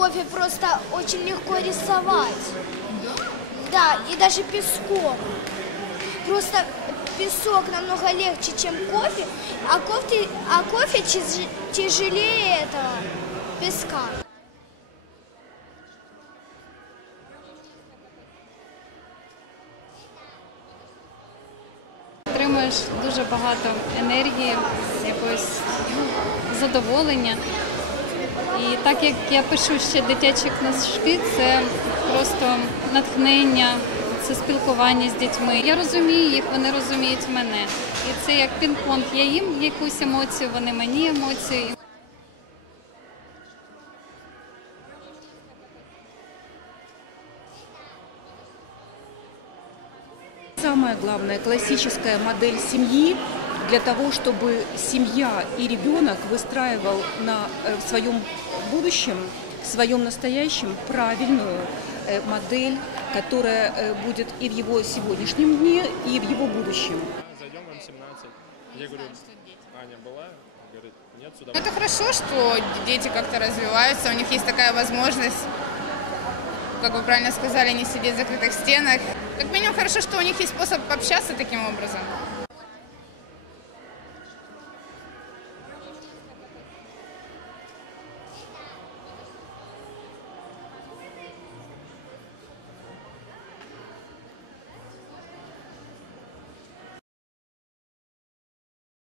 кофе просто очень легко рисовать. Да, и даже песком. Просто песок намного легче, чем кофе, а кофе, а кофе тяж- тяжелее этого песка. Отримуєш дуже багато енергії, якогось ну, задоволення. І так як я пишу ще дитячі книжки, це просто натхнення, це спілкування з дітьми. Я розумію їх, вони розуміють мене. І це як пінг-понг. Я їм якусь емоцію, вони мені емоцію. Самая главная классическая модель семьи для того, чтобы семья и ребенок выстраивал на э, в своем будущем, в своем настоящем правильную э, модель, которая э, будет и в его сегодняшнем дне, и в его будущем. Зайдем вам 17. Я говорю, Аня была? Говорит, нет, сюда. Это хорошо, что дети как-то развиваются, у них есть такая возможность, как вы правильно сказали, не сидеть в закрытых стенах. Как минимум хорошо, что у них есть способ общаться таким образом.